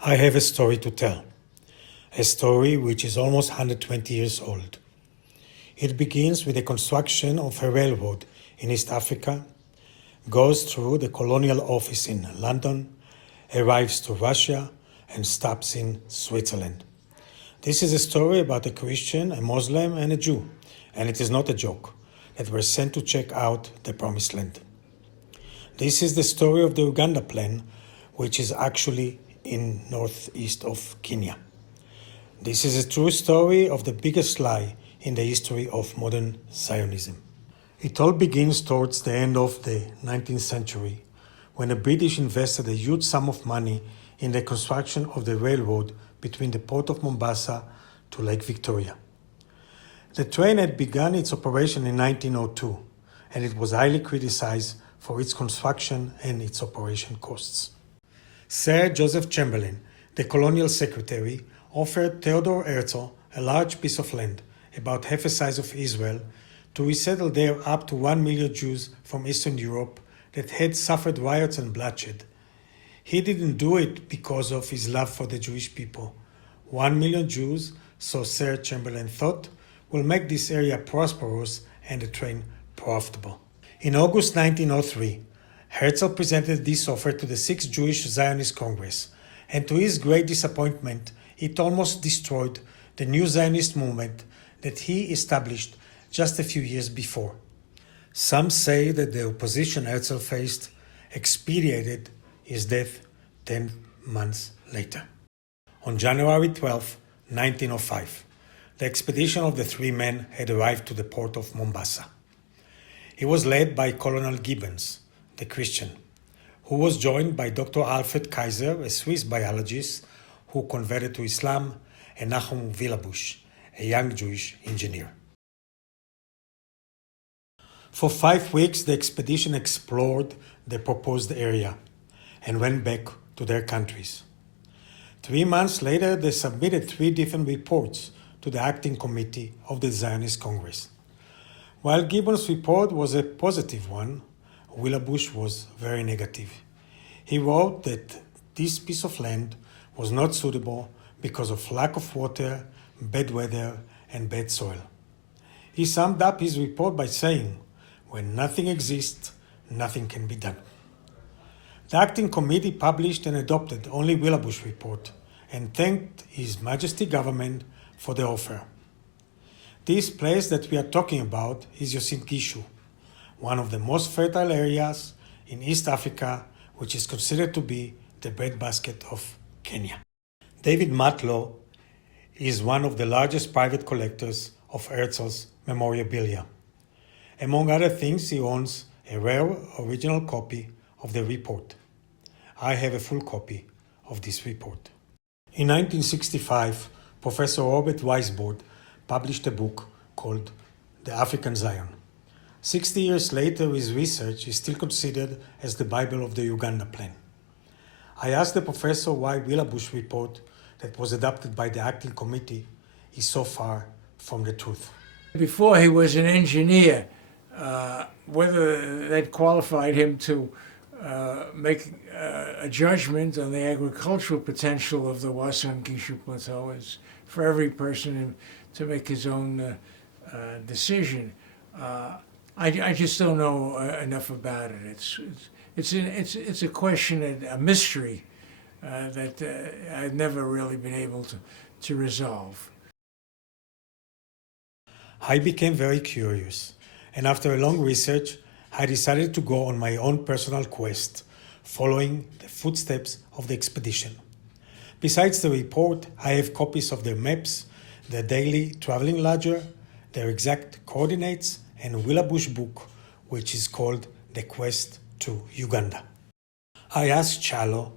I have a story to tell, a story which is almost 120 years old. It begins with the construction of a railroad in East Africa, goes through the colonial office in London, arrives to Russia, and stops in Switzerland. This is a story about a Christian, a Muslim, and a Jew, and it is not a joke, that were sent to check out the Promised Land. This is the story of the Uganda Plan, which is actually in northeast of Kenya. This is a true story of the biggest lie in the history of modern Zionism. It all begins towards the end of the 19th century, when the British invested a huge sum of money in the construction of the railroad between the port of Mombasa to Lake Victoria. The train had begun its operation in 1902, and it was highly criticized for its construction and its operation costs. Sir Joseph Chamberlain, the colonial secretary, offered Theodore Herzl a large piece of land, about half the size of Israel, to resettle there up to 1 million Jews from Eastern Europe that had suffered riots and bloodshed. He didn't do it because of his love for the Jewish people. 1 million Jews, so Sir Chamberlain thought, will make this area prosperous and the train profitable. In August 1903, Herzl presented this offer to the Sixth Jewish Zionist Congress, and to his great disappointment, it almost destroyed the new Zionist movement that he established just a few years before. Some say that the opposition Herzl faced expedited his death 10 months later. On January 12, 1905, the expedition of the three men had arrived to the port of Mombasa. It was led by Colonel Gibbons, the Christian, who was joined by Dr. Alfred Kaiser, a Swiss biologist who converted to Islam, and Nachum Willabush, a young Jewish engineer. For 5 weeks, the expedition explored the proposed area and went back to their countries. 3 months later, they submitted 3 different reports to the acting committee of the Zionist Congress. While Gibbons' report was a positive one, Willabush was very negative. He wrote that this piece of land was not suitable because of lack of water, bad weather, and bad soil. He summed up his report by saying, "When nothing exists, nothing can be done." The acting committee published and adopted only Willabush's report and thanked His Majesty government for the offer. This place that we are talking about is Yosin Gishu, one of the most fertile areas in East Africa, which is considered to be the breadbasket of Kenya. David Matlow is one of the largest private collectors of Herzl's memorabilia. Among other things, he owns a rare original copy of the report. I have a full copy of this report. In 1965, Professor Robert Weisbord published a book called The African Zion. 60 years later, his research is still considered as the Bible of the Uganda Plan. I asked the professor why Willabush's report that was adopted by the acting committee is so far from the truth. Before he was an engineer, whether that qualified him to make a judgment on the agricultural potential of the Yosin Gishu Plateau is for every person to make his own decision. I just don't know enough about it. It's a question, a mystery that I've never really been able to resolve. I became very curious, and after a long research, I decided to go on my own personal quest, following the footsteps of the expedition. Besides the report, I have copies of their maps, their daily traveling ledger, their exact coordinates, and Willabush book, which is called The Quest to Uganda. I asked Chalo,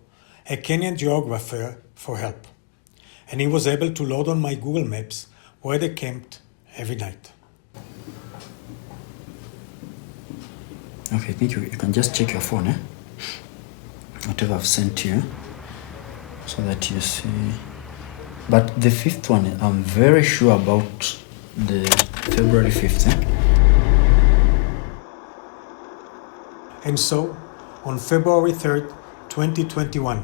a Kenyan geographer, for help, and he was able to load on my Google Maps where they camped every night. Okay, thank you. You can just check your phone, whatever I've sent you, so that you see. But the 5th one, I'm very sure about the February 5th. And so, on February 3rd, 2021,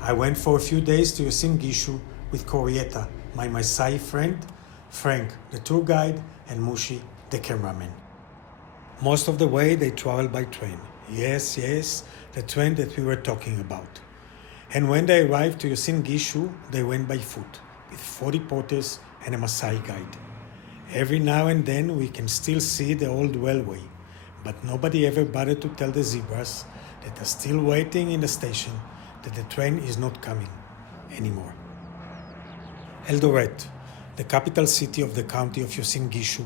I went for a few days to Uasin Gishu with Corietta, my Maasai friend, Frank, the tour guide, and Mushi, the cameraman. Most of the way they traveled by train. Yes, the train that we were talking about. And when they arrived to Uasin Gishu, they went by foot, with 40 porters and a Maasai guide. Every now and then we can still see the old railway, but nobody ever bothered to tell the zebras that are still waiting in the station that the train is not coming anymore. Eldoret, the capital city of the county of Uasin Gishu,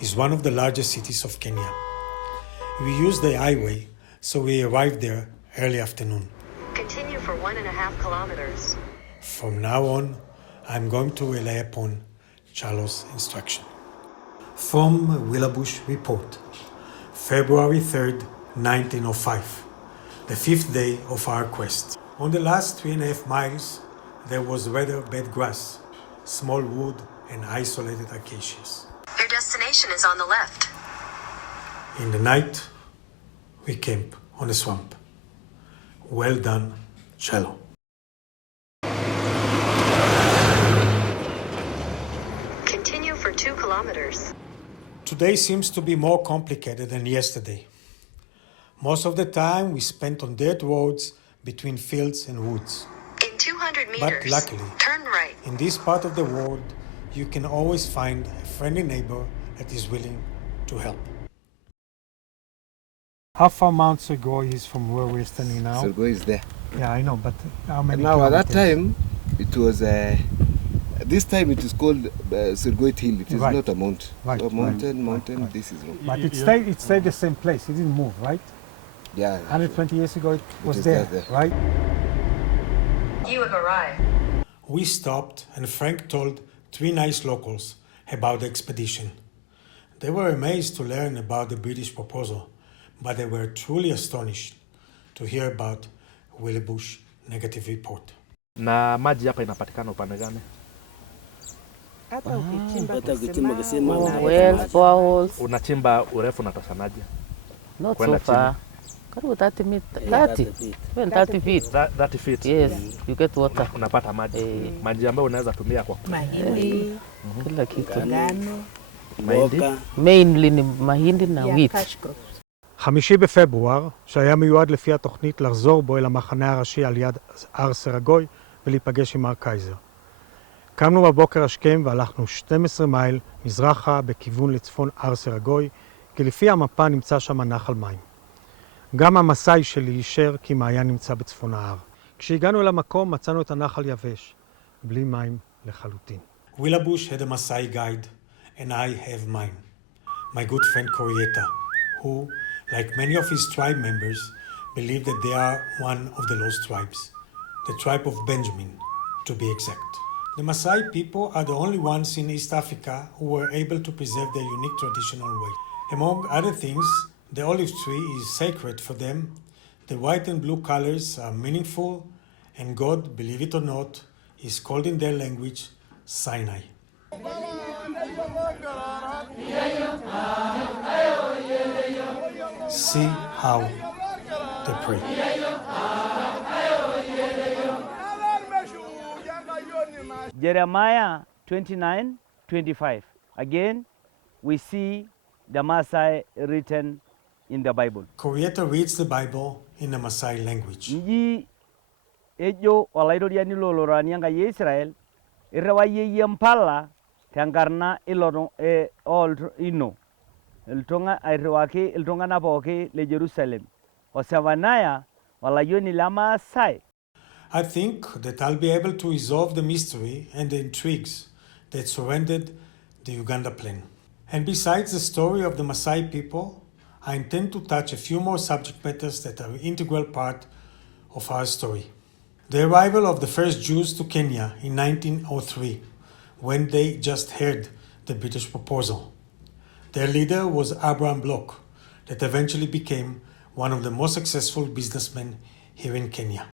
is one of the largest cities of Kenya. We used the highway, so we arrived there early afternoon. Continue for 1.5 kilometers. From now on, I'm going to rely upon Chalo's instruction. From Willabush Report, February 3rd, 1905, the fifth day of our quest. On the last 3.5 miles, there was rather bad grass, small wood, and isolated acacias. Your destination is on the left. In the night, we camp on the swamp. Well done, Chalo. Continue for 2 kilometers. Today seems to be more complicated than yesterday. Most of the time we spent on dirt roads between fields and woods. In 200 But meters, luckily, turn right. in this part of the world, you can always find a friendly neighbor that is willing to help. How far Mount Surgoi is from where we're standing now? Surgoi is there. Yeah, I know, but how many Now at that kilometers? time, it was this time it is called Surgoi Hill. It is Right. not a mount. Right, So mountain. right. This is wrong. But it stayed the same place. It didn't move, right? Yeah. 120 years ago it was is there, there. right? You have arrived. We stopped and Frank told 3 nice locals about the expedition. They were amazed to learn about the British proposal, but they were truly astonished to hear about Willabush negative report. Na maji hapa inapatikana upande gani? Hata ukichimba kisima Well, boreholes, Unachimba urefu unatoshanaje? not Kwenda so far. Karibu 30 meters, 30, even 30 feet. 30 feet. Yes, you get water. Unapata maji. Maji ambayo unaweza tumia kwa mahindi, Kila kitu. ngano, mahindi. Mainly ni mahindi na wheat. cash crops. 5 בפברואר, שהיה מיועד לפי התוכנית לחזור בו אל המחנה הראשי על יד הר סרגוי ולהיפגש עם מר קייזר. קמנו בבוקר השכם והלכנו 12 מייל מזרחה בכיוון לצפון הר סרגוי, כי לפי המפה נמצא שם נחל מים. גם המסאי שלי אישר כי מעיין נמצא בצפון ההר. כשהגענו אל המקום מצאנו את הנחל יבש, בלי מים לחלוטין. Willabush had a Maasai guide, and I have mine. My good friend Corietta, who, like many of his tribe members, believe that they are one of the lost tribes, the tribe of Benjamin, to be exact. The Maasai people are the only ones in East Africa who were able to preserve their unique traditional way. Among other things, the olive tree is sacred for them, the white and blue colors are meaningful, and God, believe it or not, is called in their language Sinai. See how they pray. Jeremiah 29:25. Again, we see the Maasai written in the Bible. Corietta reads the Bible in the Maasai language. Nji ejo olaidoriani lolorani anga ye Israel irrewaye yempala tenkarna ilono ino iltonga airriwaki iltung'anak pooki le Jerusalem o Zephaniah olayioni le Maasai. I think that I'll be able to resolve the mystery and the intrigues that surrounded the Uganda plan. And besides the story of the Maasai people, I intend to touch a few more subject matters that are an integral part of our story. The arrival of the first Jews to Kenya in 1903, when they just heard the British proposal. Their leader was Abraham Bloch, that eventually became one of the most successful businessmen here in Kenya.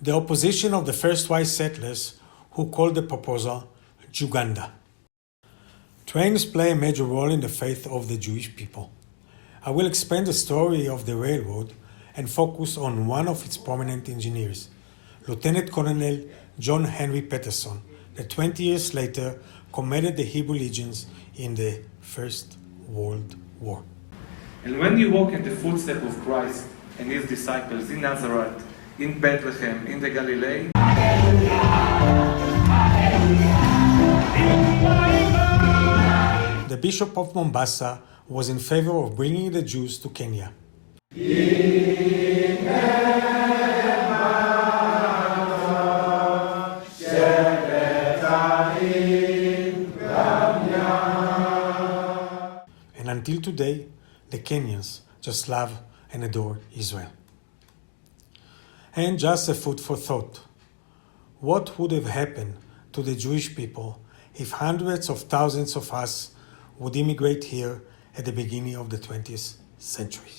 The opposition of the first white settlers who called the proposal Juganda. Trains play a major role in the faith of the Jewish people. I will expand the story of the railroad and focus on one of its prominent engineers, Lieutenant Colonel John Henry Peterson, that 20 years later commanded the Hebrew legions in the First World War. And when you walk in the footsteps of Christ and his disciples in Nazareth, in Bethlehem, in the Galilee, the Bishop of Mombasa was in favor of bringing the Jews to Kenya. And until today, the Kenyans just love and adore Israel. And just a food for thought. What would have happened to the Jewish people if hundreds of thousands of us would immigrate here at the beginning of the 20th century?